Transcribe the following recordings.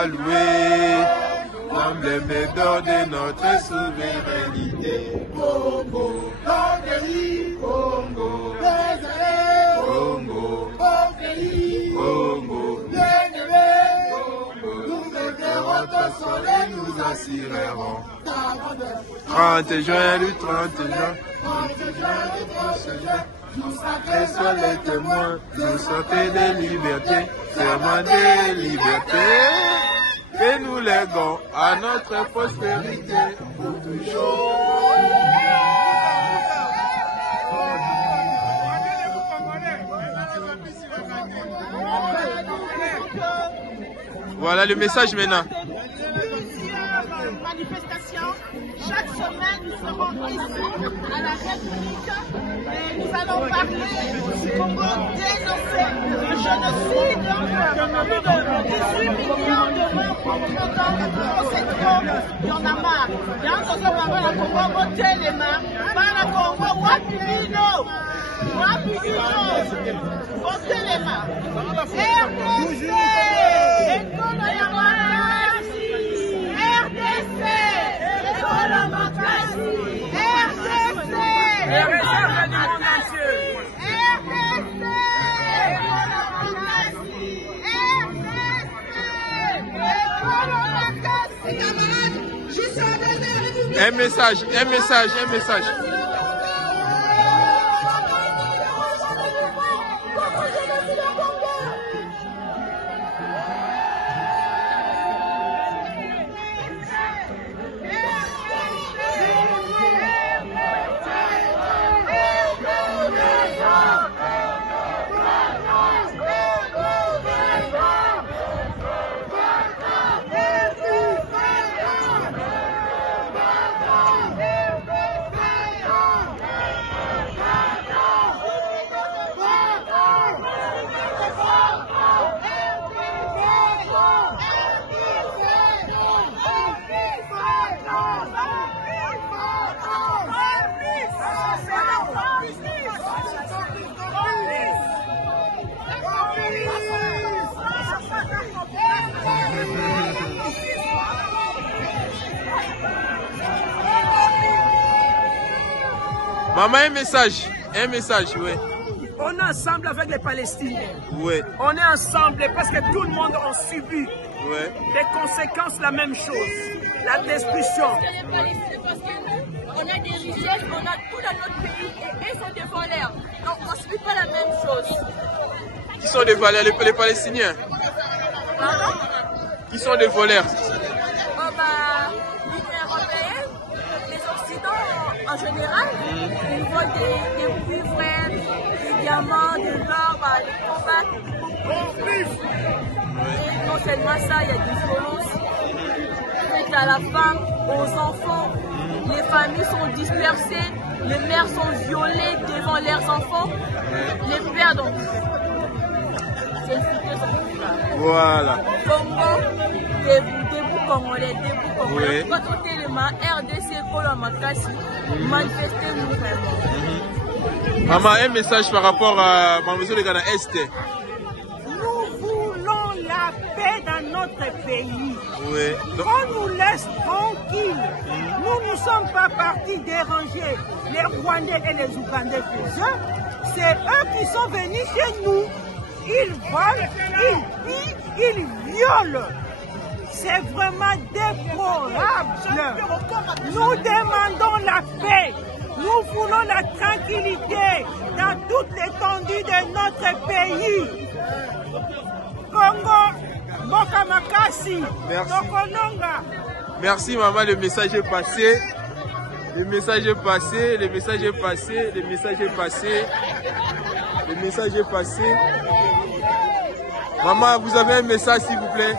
sois loué, l'emblème d'or de notre souveraineté. Congo, Congo, Congo, Congo, Congo, nous verrons ton soleil, nous assurerons. 30 juin, le 30 juin, nous serons les témoins, nous sortons des libertés, serment des libertés, que nous léguons à notre prospérité pour toujours. Voilà le message maintenant. Plusieurs manifestations. Chaque semaine, nous serons ici à la République et nous allons parler du Congo, dénoncer le génocide de plus de 18 millions de morts contre c'est trop. Il y en a marre. Il y a un Congo, la Congo, voter les mains. Pas la Congo, Wapilino. Wapilino. Votez les mains. RDC. École Yamasi. RDC. École Makasi. RDC. Les réserves du monde entier. RDC. École Makasi. RDC. École Makasi. Un message, un message, un message. Maman, un message, oui. On est ensemble avec les Palestiniens. Oui. On est ensemble parce que tout le monde a subi les conséquences de la même chose, la destruction. Parce que nous, on a des richesses, on a tout dans notre pays et ils sont des voleurs. Donc on ne subit pas la même chose. Qui sont des voleurs, les Palestiniens? Pardon? Qui sont des voleurs? L'Union européenne, les Occidentaux en général, ils volent des cuivres, des diamants, de l'or, les combats. Et non seulement ça, il y a des violences faites à la femme, aux enfants. Les familles sont dispersées, les mères sont violées devant leurs enfants, les pères donc. C'est une situation. Voilà. Congo, debout Congolais, debout Congolais. Oui. Votre élément, RDC, Kolo Makasi, manifestez-nous vraiment. Maman, un message par rapport à Mademoiselle de Ghana Est. Nous voulons la paix dans notre pays. Oui. On nous laisse tranquilles. Nous ne sommes pas partis déranger les Rwandais et les Ougandais chez eux. C'est eux qui sont venus chez nous. Ils volent, ils pillent, ils violent. C'est vraiment déplorable. Nous demandons la paix. Nous voulons la tranquillité dans toute l'étendue de notre pays. Congo, Mokamakasi, Tokononga. Merci maman, le message est passé. Le message est passé, le message est passé, le message est passé. Le message est passé. Maman, vous avez un message s'il vous plaît?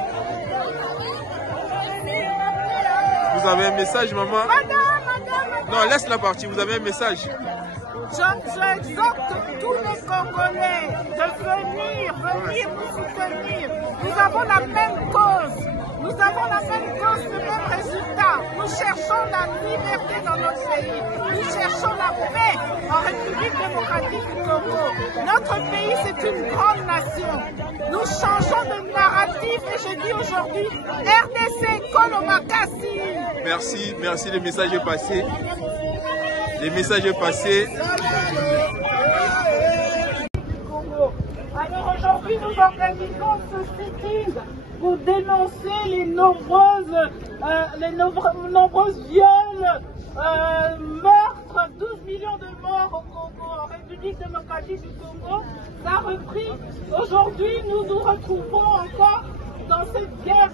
Vous avez un message maman? Non, laisse la partie, vous avez un message. J'exhorte tous les Congolais de venir nous soutenir. Nous avons la même cause. Nous avons la même cause, le même résultat. Nous cherchons la liberté dans notre pays. Nous cherchons cherchons la paix en République démocratique du Congo. Notre pays, c'est une grande nation. Nous changeons de narratif et je dis aujourd'hui RDC Kolo Makasi. Merci, merci, le message est passé. Le message est passé. Alors aujourd'hui, nous organisons ce sitting pour dénoncer les nombreux viols, meurtres, 12 millions de morts au Congo, en République démocratique du Congo. Ça a repris. Aujourd'hui, nous nous retrouvons encore dans cette guerre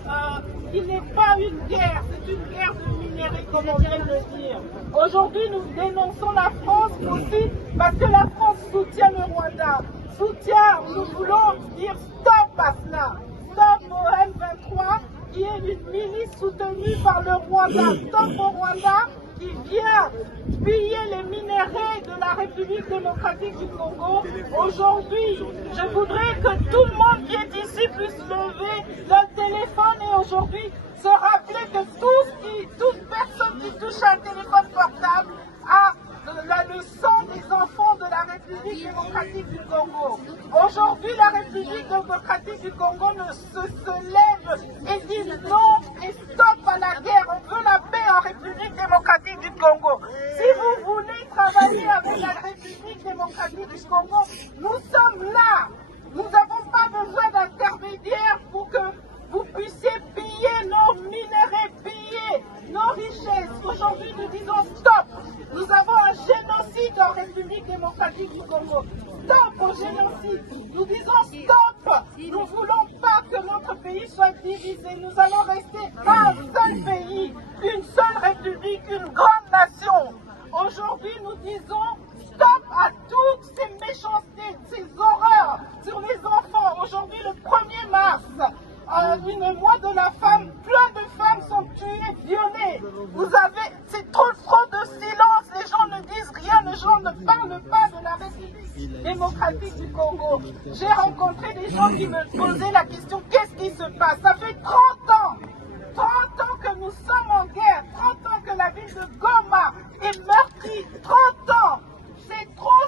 qui n'est pas une guerre, c'est une guerre de minerais, comme on vient de le dire. Aujourd'hui, nous dénonçons la France aussi parce que la France soutient le Rwanda. Nous voulons dire stop à cela, stop au M23 qui est une milice soutenue par le Rwanda, stop au Rwanda qui vient piller les minéraux de la République démocratique du Congo. Aujourd'hui, je voudrais que tout le monde qui est ici puisse lever le téléphone et aujourd'hui se rappeler que toute personne qui touche un téléphone portable a le sang des enfants de la République démocratique du Congo. Aujourd'hui, la République démocratique du Congo se lève et dit non et stop à la guerre. On veut la paix en République démocratique du Congo. Si vous voulez travailler avec la République démocratique du Congo, nous sommes là. Nous n'avons pas besoin d'intermédiaires pour que vous puissiez piller nos minéraux, piller nos richesses. Aujourd'hui, nous disons stop. Nous avons un génocide en République démocratique du Congo. Stop au génocide. Nous disons stop. Nous ne voulons pas que notre pays soit divisé. Nous allons rester un seul pays, une seule République, une grande nation. Aujourd'hui, nous disons stop à toutes ces méchancetés, ces horreurs sur les enfants. Aujourd'hui, le 1er mars, le mois de la femme, plein de femmes sont tuées, violées. C'est trop de silence, les gens ne disent rien, les gens ne parlent pas de la République démocratique du Congo. J'ai rencontré des gens qui me posaient la question, qu'est-ce qui se passe? Ça fait 30 ans que nous sommes en guerre, 30 ans que la ville de Goma est meurtrie, 30 ans. C'est trop,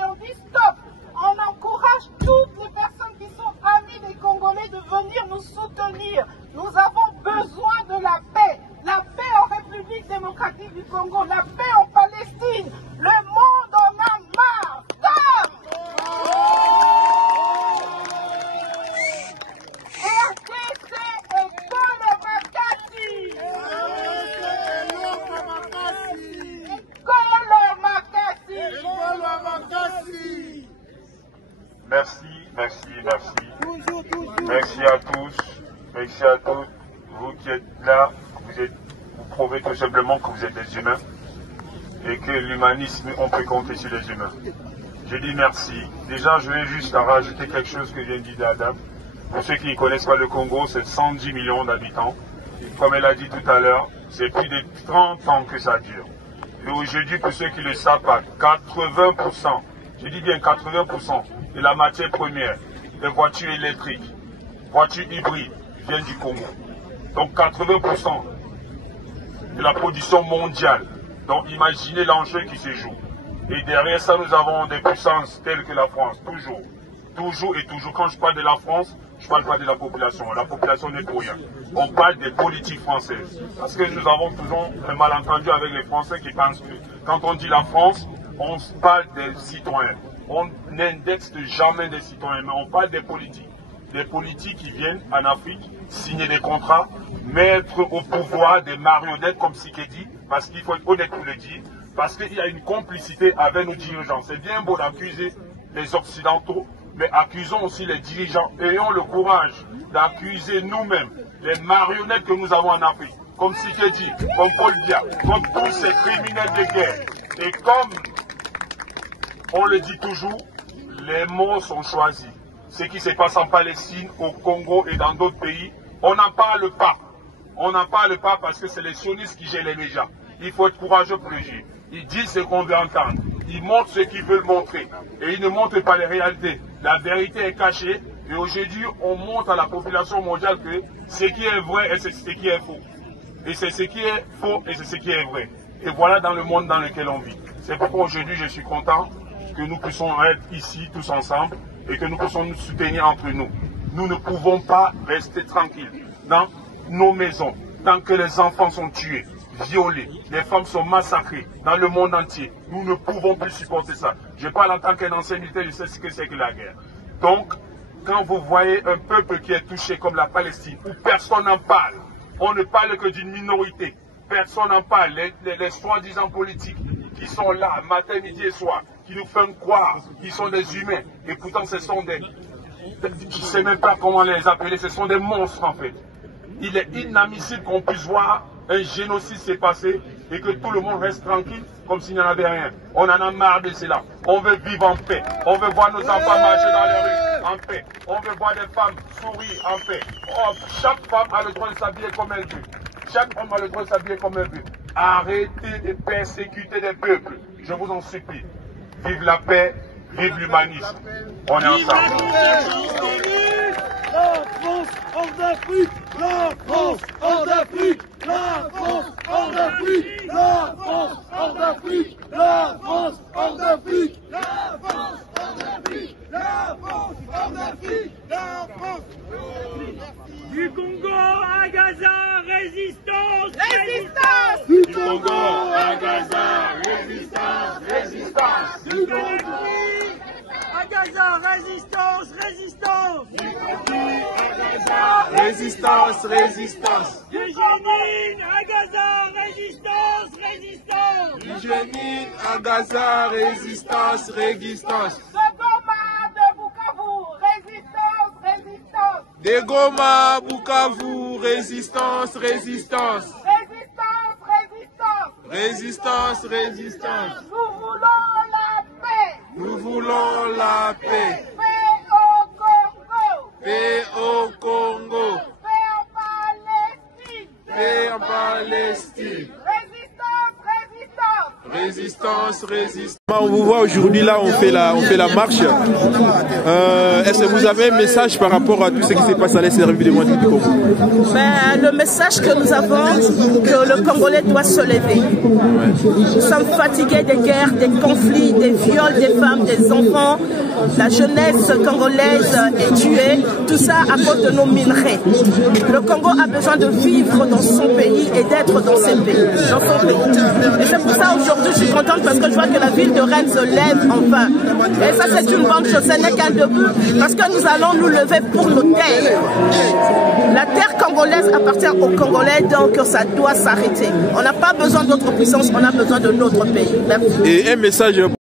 et on dit stop. On encourage toutes les personnes qui sont amies des Congolais de venir nous soutenir. Nous avons besoin de la paix en République démocratique du Congo, la paix en Palestine. Le monde en a marre. Stop! RDC et Kolo Makasi. Kolo Makasi. Merci. Merci à tous. Merci à toutes. Vous qui êtes là, vous prouvez tout simplement que vous êtes des humains et que l'humanisme, on peut compter sur les humains. Je dis merci. Déjà, je vais juste rajouter quelque chose que vient de dire Adam. Pour ceux qui ne connaissent pas le Congo, c'est 110 millions d'habitants. Comme elle a dit tout à l'heure, c'est plus de 30 ans que ça dure. Et aujourd'hui, pour ceux qui ne le savent pas, 80%, je dis bien 80% de la matière première, des voitures électriques, voitures hybrides, viennent du Congo. Donc 80% de la production mondiale. Donc imaginez l'enjeu qui se joue. Et derrière ça, nous avons des puissances telles que la France, toujours. Toujours et toujours. Quand je parle de la France, je ne parle pas de la population. La population n'est pour rien. On parle des politiques françaises. Parce que nous avons toujours un malentendu avec les Français qui pensent que quand on dit la France, on parle des citoyens. On n'indexe jamais des citoyens, mais on parle des politiques. Des politiques qui viennent en Afrique signer des contrats, mettre au pouvoir des marionnettes comme Tshisekedi, parce qu'il faut être honnête pour le dire, parce qu'il y a une complicité avec nos dirigeants. C'est bien beau d'accuser les Occidentaux, mais accusons aussi les dirigeants. Ayons le courage d'accuser nous-mêmes les marionnettes que nous avons en Afrique, comme Tshisekedi, comme Paul Biya, comme tous ces criminels de guerre. Et comme on le dit toujours, les mots sont choisis. Ce qui se passe en Palestine, au Congo et dans d'autres pays, on n'en parle pas. On n'en parle pas parce que c'est les sionistes qui gèrent les médias. Il faut être courageux pour le dire. Ils disent ce qu'on veut entendre. Ils montrent ce qu'ils veulent montrer. Et ils ne montrent pas les réalités. La vérité est cachée. Et aujourd'hui, on montre à la population mondiale que ce qui est vrai et c'est ce qui est faux. Et c'est ce qui est faux et c'est ce qui est vrai. Et voilà dans le monde dans lequel on vit. C'est pourquoi aujourd'hui je suis content que nous puissions être ici tous ensemble et que nous puissions nous soutenir entre nous. Nous ne pouvons pas rester tranquilles dans nos maisons tant que les enfants sont tués, violés, les femmes sont massacrées dans le monde entier. Nous ne pouvons plus supporter ça. Je parle en tant qu'un ancien militaire, je sais ce que c'est que la guerre. Donc, quand vous voyez un peuple qui est touché comme la Palestine, où personne n'en parle, on ne parle que d'une minorité, personne n'en parle, les soi-disant politiques qui sont là, matin, midi et soir, qui nous font croire qu'ils sont des humains, et pourtant ce sont des... Je ne sais même pas comment les appeler, ce sont des monstres en fait. Il est inadmissible qu'on puisse voir un génocide s'est passé et que tout le monde reste tranquille comme s'il n'y en avait rien. On en a marre de cela. On veut vivre en paix. On veut voir nos enfants marcher dans les rues en paix. On veut voir des femmes sourire en paix. Oh, chaque femme a le droit de s'habiller comme elle veut. Chaque homme a le droit de s'habiller comme elle veut. Arrêtez de persécuter des peuples. Je vous en supplie. Vive la paix, vive l'humanisme. On est ensemble. La France hors d'Afrique, la France hors d'Afrique, la France hors d'Afrique, la France hors d'Afrique, la France hors d'Afrique, la France hors d'Afrique, la France hors d'Afrique, la France. Du Congo à Gaza, résistance, résistance. Du Congo à Gaza, résistance, résistance. Du Congo à Gaza, résistance, résistance. Résistance, résistance. Du Jenin à Gaza, résistance, résistance. Du Jenin à Gaza, résistance, résistance. De Goma, de Bukavu, résistance, résistance. De Goma, Bukavu, résistance, résistance. Résistance, résistance. Résistance, résistance. Nous voulons la paix. Nous voulons la paix. Paix au Congo. Paix au Congo. Paix en Palestine. Paix en Palestine. Résistance, résistance. Résistance, résistance. On vous voit aujourd'hui là, on fait la marche. Est-ce que vous avez un message par rapport à tout ce qui s'est passé à l'est de mois du Congo? Le message que nous avons, que le Congolais doit se lever. Nous sommes fatigués des guerres, des conflits, des viols des femmes, des enfants. La jeunesse congolaise est tuée. Tout ça à cause de nos minerais. Le Congo a besoin de vivre dans son pays et d'être dans son pays. Et c'est pour ça aujourd'hui je suis contente parce que je vois que la ville de Rennes se lève enfin. Et ça c'est une bonne chose, ce n'est qu'un début parce que nous allons nous lever pour nos terres. La terre congolaise appartient aux Congolais, donc ça doit s'arrêter. On n'a pas besoin d'autres puissances, on a besoin de notre pays. Merci. Et un message